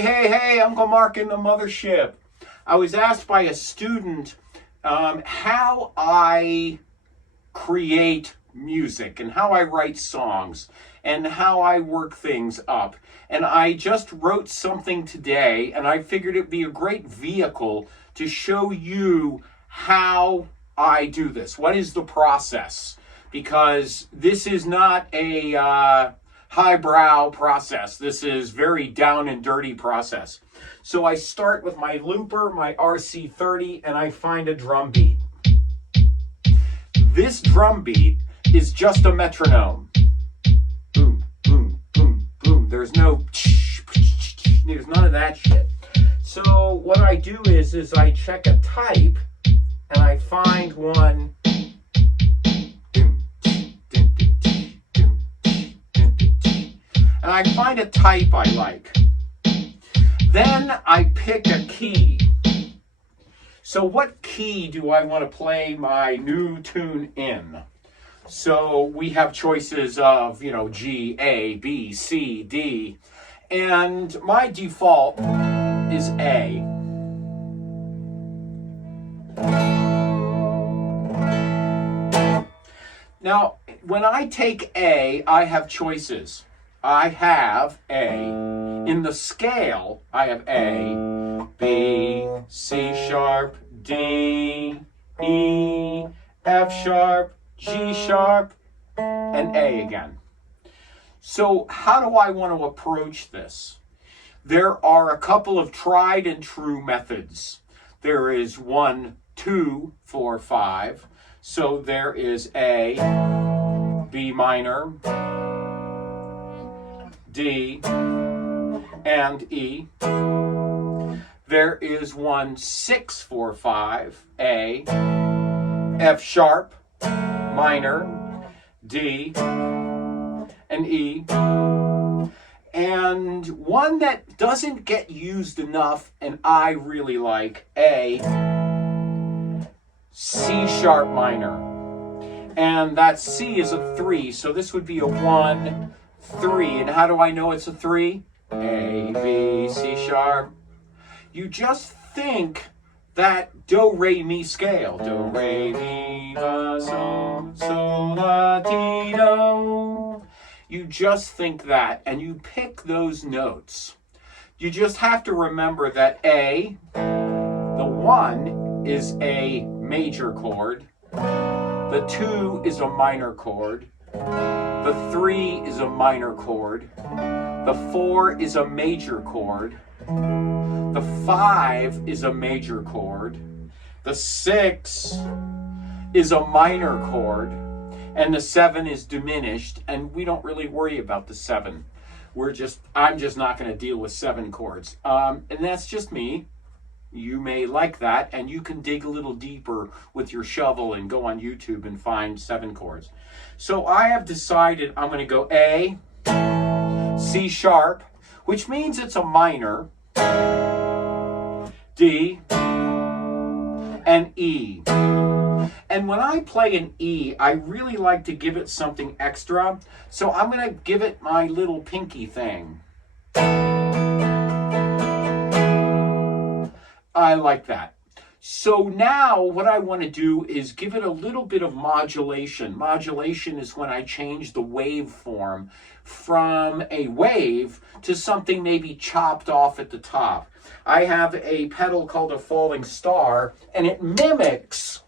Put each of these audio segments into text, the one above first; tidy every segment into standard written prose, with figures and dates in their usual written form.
Hey, Uncle Mark in the mothership. I was asked by a student how I create music and how I write songs and how I work things up. And I just wrote something today, and I figured it'd be a great vehicle to show you how I do this. What is the process? Because this is not a highbrow process. This is very down and dirty process. So I start with my looper, my RC30, and I find a drum beat. This drum beat is just a metronome. Boom, boom, boom, boom. There's none of that shit. So what I do is I check a type, and I find one. And I find a type I like. Then I pick a key. So what key do I want to play my new tune in? So we have choices of, G, A, B, C, D. And my default is A. Now, when I take A, I have choices. I have A. In the scale, I have A, B, C sharp, D, E, F sharp, G sharp, and A again. So how do I want to approach this? There are a couple of tried and true methods. There is 1, 2, 4, 5. So there is A, B minor, D, and E. There is 1, 6, 4, 5, A, F sharp, minor, D, and E. And one that doesn't get used enough and I really like, A, C sharp minor. And that C is a 3, so this would be a 1, 3. And how do I know it's a 3? A, B, C sharp. You just think that do, re, mi scale. Do, re, mi, fa, sol, la, ti, do. You just think that, and you pick those notes. You just have to remember that A, the 1 is a major chord. The 2 is a minor chord. The 3 is a minor chord. The 4 is a major chord. The 5 is a major chord. The 6 is a minor chord. And the 7 is diminished. And we don't really worry about the 7. I'm just not going to deal with 7 chords. And that's just me. You may like that, and you can dig a little deeper with your shovel and go on YouTube and find 7 chords. So I have decided I'm going to go A, C sharp, which means it's a minor, D, and E. And when I play an E, I really like to give it something extra, so I'm going to give it my little pinky thing. I like that. So now what I want to do is give it a little bit of modulation. Modulation is when I change the waveform from a wave to something maybe chopped off at the top. I have a pedal called a falling star, and it mimics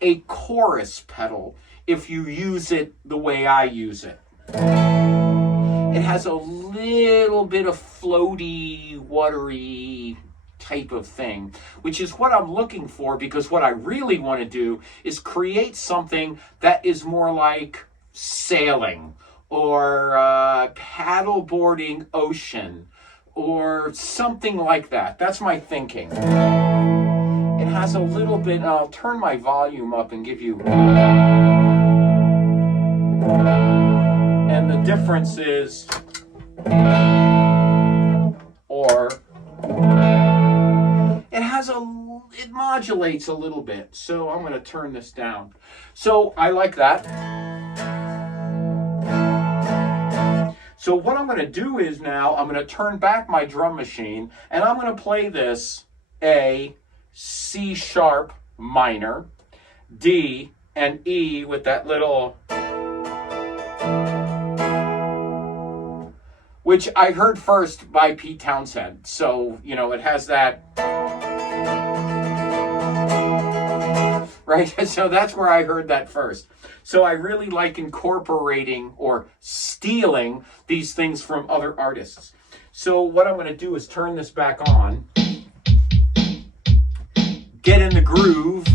a chorus pedal if you use it the way I use it. It has a little bit of floaty, watery type of thing, which is what I'm looking for, because what I really want to do is create something that is more like sailing or paddleboarding ocean or something like that. That's my thinking. It has a little bit, and I'll turn my volume up and give you, and the difference is, or it modulates a little bit. So I'm going to turn this down. So I like that. So what I'm going to do is now I'm going to turn back my drum machine and I'm going to play this A, C sharp minor, D, and E with that little, which I heard first by Pete Townshend. So, you know, it has that, right? So that's where I heard that first. So I really like incorporating or stealing these things from other artists. So what I'm going to do is turn this back on, get in the groove,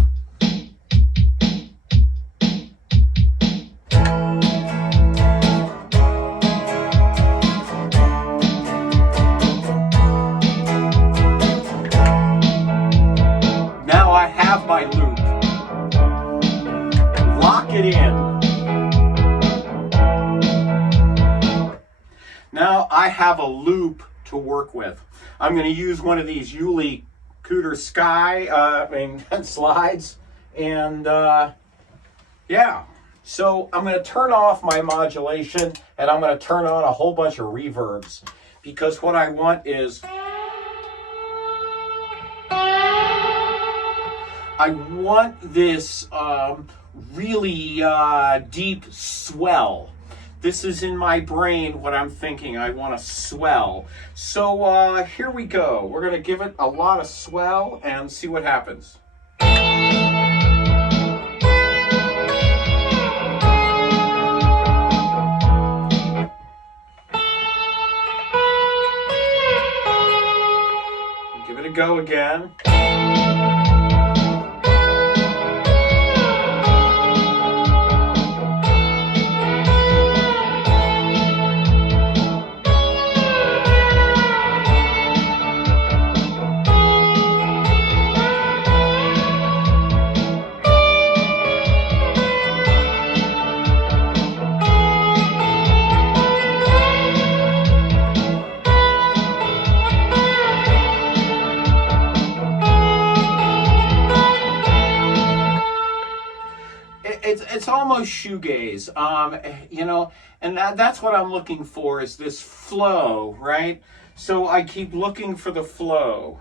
now I have my loop. Lock it in. Now I have a loop to work with. I'm going to use one of these Ukulele Sky slides, and yeah. So I'm going to turn off my modulation and I'm going to turn on a whole bunch of reverbs, because what I want is I want this really deep swell. This is in my brain what I'm thinking. I want to swell. So here we go. We're going to give it a lot of swell and see what happens. Give it a go again. It's almost shoegaze, you know, and that's what I'm looking for, is this flow, right? So I keep looking for the flow.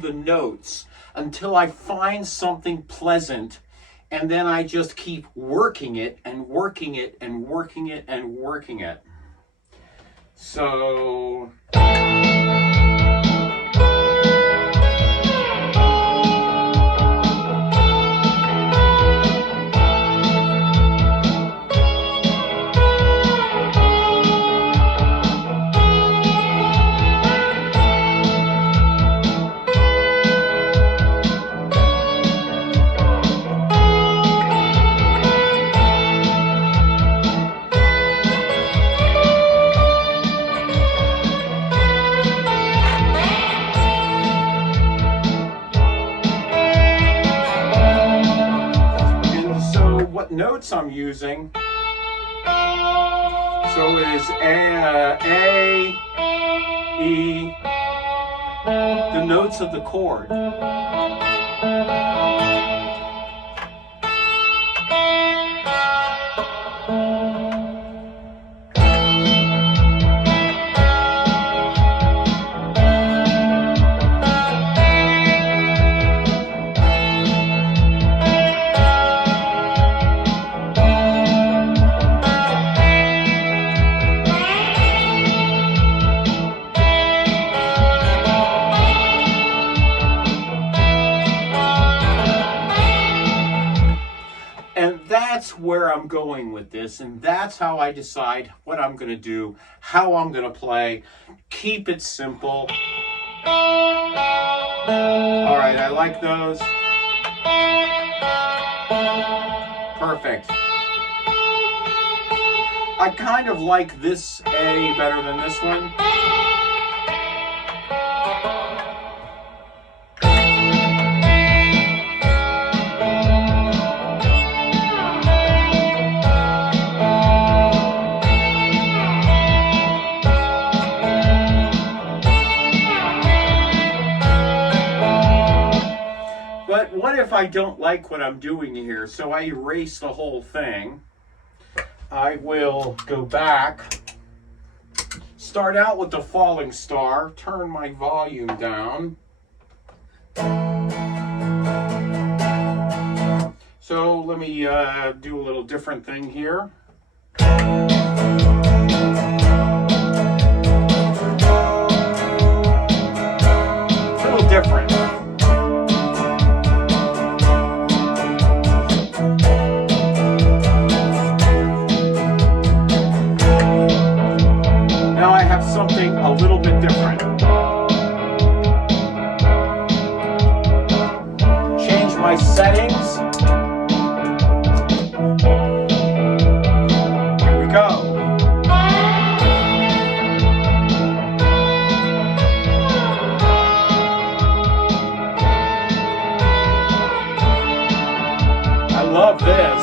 The notes until I find something pleasant, and then I just keep working it and working it and working it and working it. So notes I'm using. So it is A, E, the notes of the chord. where I'm going with this, and that's how I decide what I'm going to do, how I'm going to play. Keep it simple. All right, I like those. Perfect. I kind of like this A better than this one. But what if I don't like what I'm doing here? So I erase the whole thing. I will go back, start out with the falling star, turn my volume down. So let me do a little different thing here. It's a little different. Something a little bit different. Change my settings. Here we go. I love this.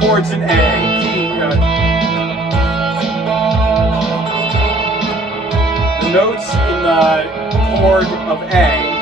Chords in A, key, the notes in the chord of A.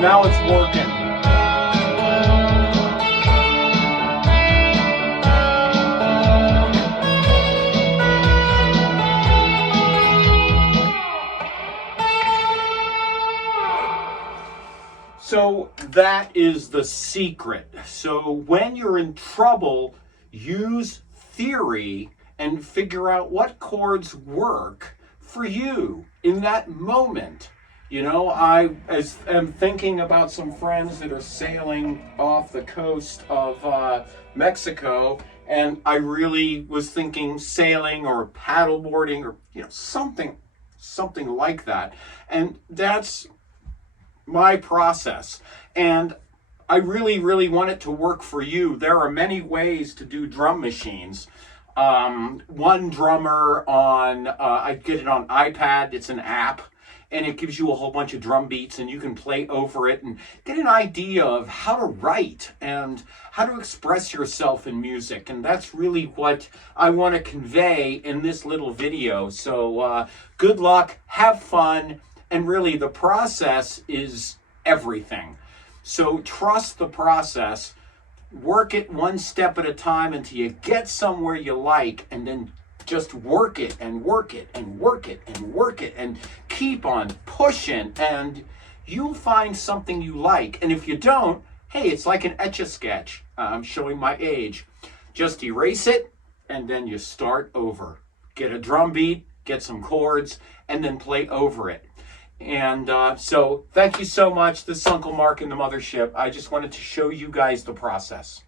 Now it's working. So that is the secret. So when you're in trouble, use theory and figure out what chords work for you in that moment. You know, I am thinking about some friends that are sailing off the coast of Mexico, and I really was thinking sailing or paddleboarding or, you know, something like that. And that's my process. And I really want it to work for you. There are many ways to do drum machines. One drummer on, I get it on iPad, it's an app. And it gives you a whole bunch of drum beats and you can play over it and get an idea of how to write and how to express yourself in music. And that's really what I want to convey in this little video. So good luck, have fun, and really the process is everything. So trust the process, work it one step at a time until you get somewhere you like, and then just work it and work it and work it and work it and keep on pushing, and you'll find something you like. And if you don't, hey, it's like an Etch-a-Sketch. I'm showing my age. Just erase it and then you start over. Get a drum beat, get some chords, and then play over it. And so thank you so much. This is Uncle Mark in the Mothership. I just wanted to show you guys the process.